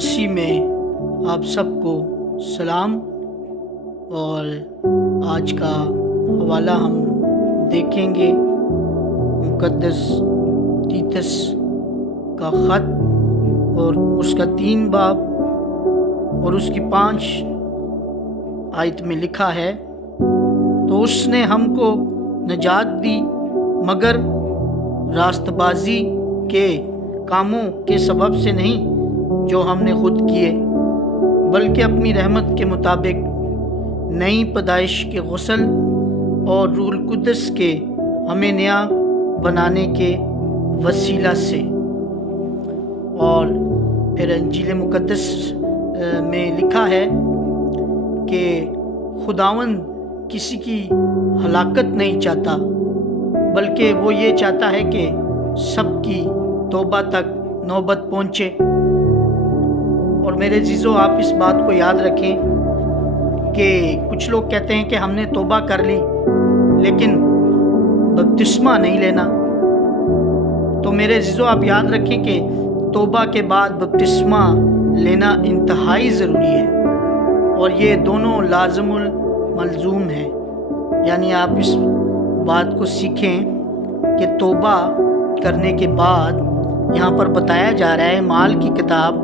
مسیح میں آپ سب کو سلام۔ اور آج کا حوالہ ہم دیکھیں گے مقدس تیتس کا خط اور اس کا 3 باب اور اس کی 5 آیت میں لکھا ہے، تو اس نے ہم کو نجات دی مگر راست بازی کے کاموں کے سبب سے نہیں جو ہم نے خود کیے، بلکہ اپنی رحمت کے مطابق نئی پیدائش کے غسل اور روح القدس کے ہمیں نیا بنانے کے وسیلہ سے۔ اور پھر انجیل مقدس میں لکھا ہے کہ خداوند کسی کی ہلاکت نہیں چاہتا، بلکہ وہ یہ چاہتا ہے کہ سب کی توبہ تک نوبت پہنچے۔ اور میرے عزیزو، آپ اس بات کو یاد رکھیں کہ کچھ لوگ کہتے ہیں کہ ہم نے توبہ کر لی لیکن بپتسمہ نہیں لینا۔ تو میرے عزیزو، آپ یاد رکھیں کہ توبہ کے بعد بپتسمہ لینا انتہائی ضروری ہے، اور یہ دونوں لازم الملزوم ہیں۔ یعنی آپ اس بات کو سیکھیں کہ توبہ کرنے کے بعد یہاں پر بتایا جا رہا ہے، مال کی کتاب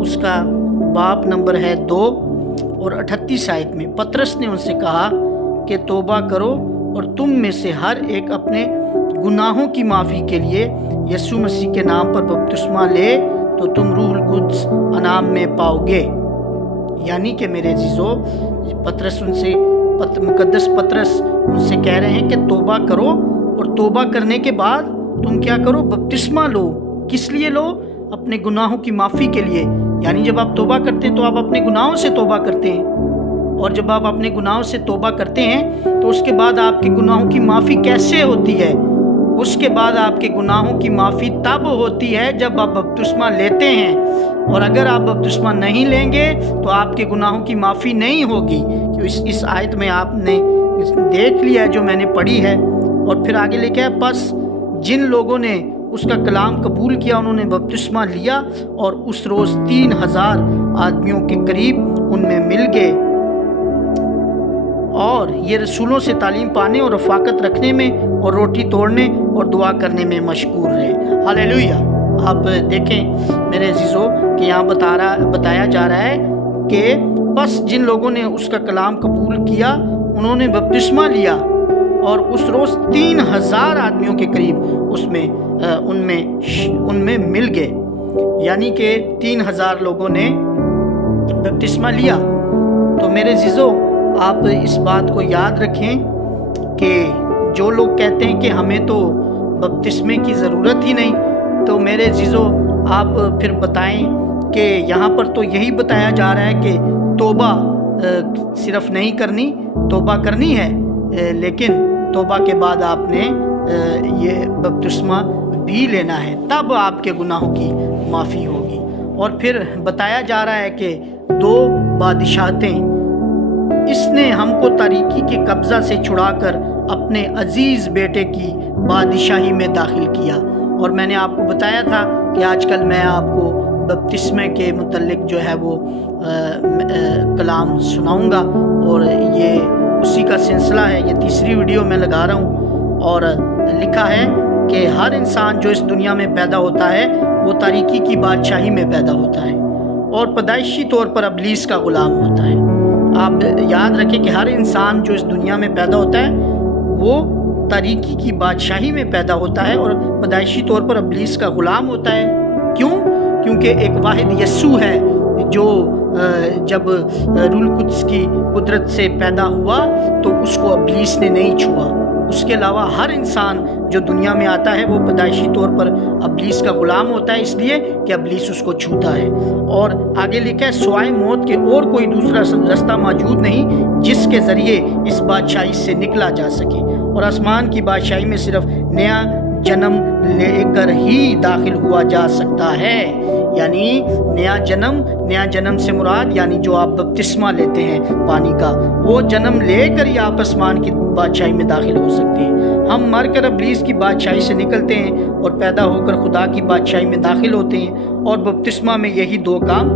اس کا باب نمبر ہے 2 اور 38 آیت میں پطرس نے ان سے کہا کہ توبہ کرو اور تم میں سے ہر ایک اپنے گناہوں کی معافی کے لیے یسوع مسیح کے نام پر بپتسمہ لے تو تم روح القدس انعام میں پاؤ گے۔ یعنی کہ میرے عزیزو، پطرس مقدس پطرس ان سے کہہ رہے ہیں کہ توبہ کرو، اور توبہ کرنے کے بعد تم کیا کرو؟ بپتسمہ لو۔ کس لیے لو؟ اپنے گناہوں کی معافی کے لیے۔ یعنی جب آپ توبہ کرتے ہیں تو آپ اپنے گناہوں سے توبہ کرتے ہیں، اور جب آپ اپنے گناہوں سے توبہ کرتے ہیں تو اس کے بعد آپ کے گناہوں کی معافی کیسے ہوتی ہے؟ اس کے بعد آپ کے گناہوں کی معافی تب ہوتی ہے جب آپ بپتسمہ لیتے ہیں، اور اگر آپ بپتسمہ نہیں لیں گے تو آپ کے گناہوں کی معافی نہیں ہوگی۔ اس آیت میں آپ نے دیکھ لیا جو میں نے پڑھی ہے۔ اور پھر آگے لکھا ہے، پس جن لوگوں نے اس کا کلام قبول کیا انہوں نے بپتسمہ لیا، اور اس روز 3000 آدمیوں کے قریب ان میں مل گئے، اور یہ رسولوں سے تعلیم پانے اور رفاقت رکھنے میں اور روٹی توڑنے اور دعا کرنے میں مشغول رہے۔ ہاللیلویہ۔ آپ دیکھیں میرے عزیزو کہ یہاں بتایا جا رہا ہے کہ پس جن لوگوں نے اس کا کلام قبول کیا انہوں نے بپتسمہ لیا، اور اس روز 3000 آدمیوں کے قریب ان میں مل گئے۔ یعنی کہ 3000 لوگوں نے بپتسمہ لیا۔ تو میرے عزیزو، آپ اس بات کو یاد رکھیں کہ جو لوگ کہتے ہیں کہ ہمیں تو بپتسمے کی ضرورت ہی نہیں، تو میرے عزیزو آپ پھر بتائیں کہ یہاں پر تو یہی بتایا جا رہا ہے کہ توبہ صرف نہیں کرنی، توبہ کرنی ہے، لیکن توبہ کے بعد آپ نے یہ بپتسمہ بھی لینا ہے، تب آپ کے گناہوں کی معافی ہوگی۔ اور پھر بتایا جا رہا ہے کہ 2 بادشاہتیں اس نے ہم کو تاریکی کے قبضہ سے چھڑا کر اپنے عزیز بیٹے کی بادشاہی میں داخل کیا۔ اور میں نے آپ کو بتایا تھا کہ آج کل میں آپ کو بپتسمے کے متعلق جو ہے وہ کلام سناؤں گا، اور یہ اسی کا سلسلہ ہے۔ یہ 3ری ویڈیو میں لگا رہا ہوں، اور لکھا ہے کہ ہر انسان جو اس دنیا میں پیدا ہوتا ہے وہ تاریکی کی بادشاہی میں پیدا ہوتا ہے اور پیدائشی طور پر ابلیس کا غلام ہوتا ہے۔ آپ یاد رکھیں کہ ہر انسان جو اس دنیا میں پیدا ہوتا ہے وہ تاریکی کی بادشاہی میں پیدا ہوتا ہے اور پیدائشی طور پر ابلیس کا غلام ہوتا ہے۔ کیوں؟ کیونکہ ایک واحد یسوع ہے جو جب روح القدس کی قدرت سے پیدا ہوا تو اس کو ابلیس نے نہیں چھوا۔ اس کے علاوہ ہر انسان جو دنیا میں آتا ہے وہ پیدائشی طور پر ابلیس کا غلام ہوتا ہے، اس لیے کہ ابلیس اس کو چھوتا ہے۔ اور آگے لکھا ہے، سوائے موت کے اور کوئی دوسرا رستہ موجود نہیں جس کے ذریعے اس بادشاہی سے نکلا جا سکے، اور آسمان کی بادشاہی میں صرف نیا जन्म लेकर ही दाखिल हुआ जा सकता है। यानी नया जन्म से मुराद यानी जो आप बपतिस्मा लेते हैं पानी का, वो जन्म लेकर ही आप आसमान की बादशाही में दाखिल हो सकते हैं। हम मर कर इब्लीस की बादशाही से निकलते हैं और पैदा होकर खुदा की बादशाही में दाखिल होते हैं, और बपतिस्मा में यही दो काम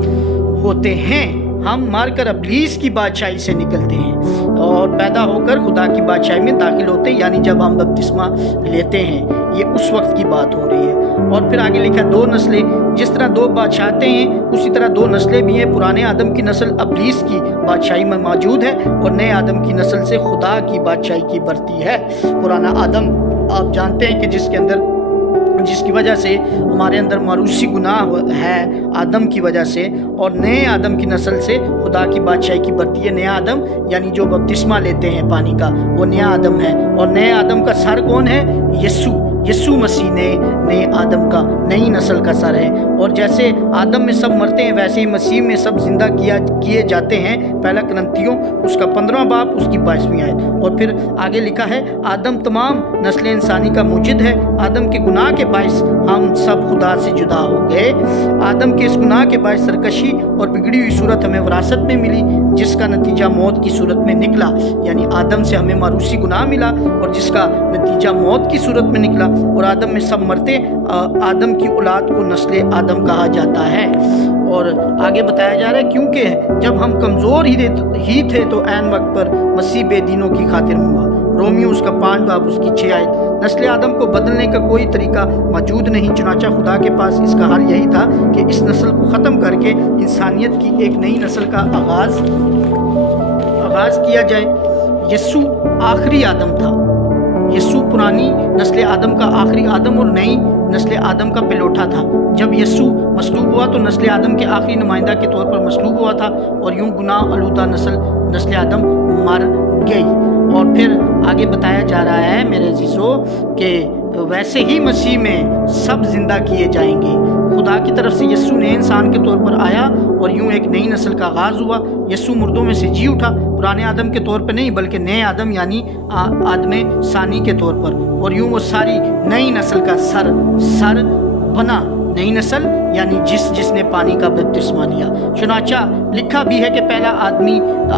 होते हैं। हम मर कर इब्लीस की बादशाही से निकलते हैं और पैदा होकर खुदा की बादशाही में दाखिल होते हैं, यानी जब हम बपतिस्मा लेते हैं। ये उस वक्त की बात हो रही है। और फिर आगे लिखा दो नस्लें, जिस तरह दो बादशाहते हैं उसी तरह दो नस्लें भी हैं। पुराने आदम की नस्ल इब्लीस की बादशाही में मौजूद है और नए आदम की नस्ल से खुदा की बादशाही की बढ़ती है। पुराना आदम आप जानते हैं कि जिसकी वजह से हमारे अंदर मारूसी गुनाह है आदम की वजह से, और नए आदम की नस्ल से खुदा की बादशाही की बढ़ती है। नया आदम यानी जो बपतिस्मा लेते हैं पानी का, वो नया आदम है। और नए आदम का सर कौन है? यीशु मसीह नए आदम का, नई नस्ल का सर है। और जैसे आदम में सब मरते हैं वैसे ही मसीह में सब जिंदा किए जाते हैं। पहला कुरिन्थियों उसका 15वां बाब उसकी 22वीं आयत। और फिर आगे लिखा है आदम तमाम नस्ल इंसानी का मुजिद है। आदम के गुनाह के बायस हम सब खुदा से जुदा हो गए। आदम के इस गुनाह के बायस सरकशी और बिगड़ी हुई सूरत हमें विरासत में मिली, जिसका नतीजा मौत की सूरत में निकला। यानी आदम से हमें मारूसी गुनाह मिला और जिसका नतीजा मौत की सूरत में निकला। और आदम में सब मरते, आदम की औलाद को नस्ले आदम कहा जाता है। और आगे बताया जा रहा है क्योंकि जब हम कमज़ोर ही थे तो ऐन वक्त पर मसीह बेदीनों की खातिर हुआ। रोमियो उसका 5 बाब उसकी 6 आयत। नस्ल आदम को बदलने का कोई तरीका मौजूद नहीं, चुनाचा खुदा के पास इसका हल यही था कि इस नस्ल को ख़त्म करके इंसानियत की एक नई नस्ल का आगाज़ किया जाए। यीशु आखिरी आदम था। यीशु पुरानी नस्ल आदम का आखिरी आदम और नई नस्ल आदम का पिलोठा था। जब यीशु मसलूब हुआ तो नस्ल आदम के आखिरी नुमाइंदा के तौर पर मसलूब हुआ था, और यूं गुनाह आलूदा नस्ल आदम मर गई। और फिर आगे बताया जा रहा है मेरे अज़ीज़ों कि वैसे ही मसीह में सब जिंदा किए जाएंगे। खुदा की तरफ से यीशु नए इंसान के तौर पर आया और यूं एक नई नस्ल का आगाज़ हुआ। यीशु मुर्दों में से जी उठा, पुराने आदम के तौर पर नहीं बल्कि नए आदम यानी आदम सानी के तौर पर, और यूं वो सारी नई नस्ल का सर बना। नई नस्ल यानी जिसने पानी का बपतिस्मा लिया। चुनाचा लिखा भी है कि पहला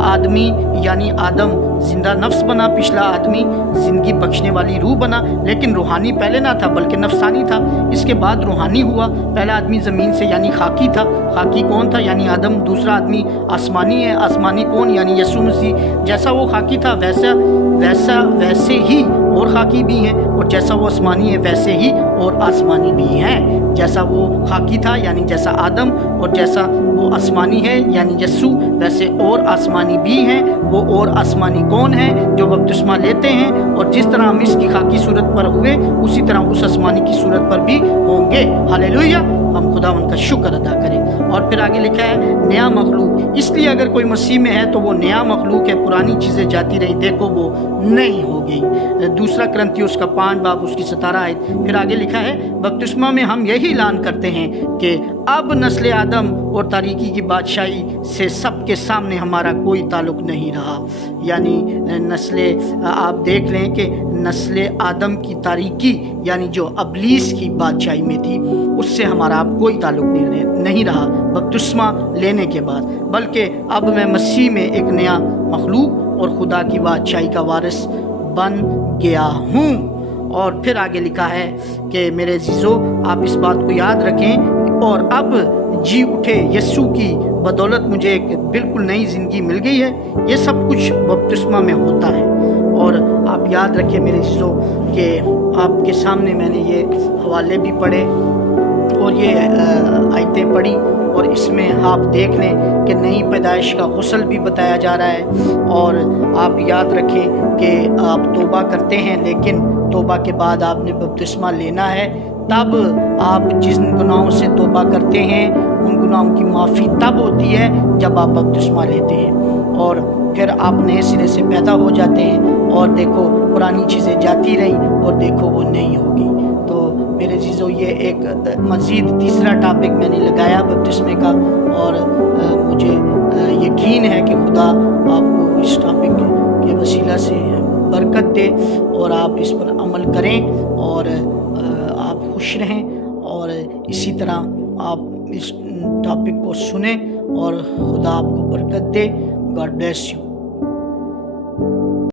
आदमी यानी आदम जिंदा नफ्स बना, पिछला आदमी जिंदगी बख्शने वाली रूह बना। लेकिन रूहानी पहले ना था बल्कि नफसानी था, इसके बाद रूहानी हुआ। पहला आदमी ज़मीन से यानी खाकी था। खाकी कौन था? यानी आदम। दूसरा आदमी आसमानी है। आसमानी कौन? यानी यीशु मसीह। जैसा वो खाकी था वैसे ही और खाकी भी हैं, और जैसा वो आसमानी है वैसे ही और आसमानी भी हैं। जैसा वो खाकी था यानी जैसा आदम, और जैसा वो आसमानी है यानी यीशु, वैसे और आसमानी भी हैं। वो और आसमानी कौन है? जो बपतिस्मा लेते हैं। और जिस तरह हम इसकी खाकी सूरत पर हुए उसी तरह उस आसमानी की सूरत पर भी होंगे। हालेलुया, हम खुदावंद का शुक्र अदा करें। और फिर आगे लिखा है नया मखलूक। इसलिए अगर कोई मसीह में है तो वो नया मखलूक है, पुरानी चीज़ें जाती रही, देखो वो नई हो गई। दूसरा कुरिन्थियों उसका 5 बाब उसकी 17 आयत। फिर आगे लिखा है बपतिस्मा में हम यही ऐलान करते हैं कि अब नस्ल आदम और तारीकी की बादशाही से सबके सामने हमारा कोई ताल्लुक नहीं रहा। यानी आप देख लें कि नस्ल आदम की तारीकी यानी जो इब्लीस की बादशाही में थी उससे हमारा अब कोई ताल्लुक नहीं रहा बपतिस्मा लेने के बाद, बल्कि अब मैं मसीह में एक नया मखलूक और खुदा की बादशाही का वारिस बन गया हूँ। और फिर आगे लिखा है कि मेरे अज़ीज़ों आप इस बात को याद रखें, और अब जी उठे यीशु की बदौलत मुझे एक बिल्कुल नई ज़िंदगी मिल गई है। ये सब कुछ बपतिस्मा में होता है। और आप याद रखें मेरे अज़ीज़ों कि आपके सामने मैंने ये हवाले भी पढ़े और ये आयतें पढ़ी, और इसमें आप देख लें कि नई पैदाइश का गुस्ल भी बताया जा रहा है। और आप याद रखें कि आप तौबा करते हैं, लेकिन तौबा के बाद आपने बपतिस्मा लेना है। तब आप जिन गुनाहों से तौबा करते हैं उन गुनाहों की माफ़ी तब होती है जब आप बपतिस्मा लेते हैं, और फिर आप नए सिरे से पैदा हो जाते हैं। और देखो पुरानी चीज़ें जाती रहीं और देखो वो नहीं होगी। तो मेरे चीज़ों ये एक मज़ीद तीसरा टॉपिक मैंने लगाया बपतिस्मे का, और मुझे यकीन है कि खुदा आपको इस टॉपिक के वसीला से برکت دے اور آپ اس پر عمل کریں اور آپ خوش رہیں، اور اسی طرح آپ اس ٹاپک کو سنیں اور خدا آپ کو برکت دے۔ God bless you.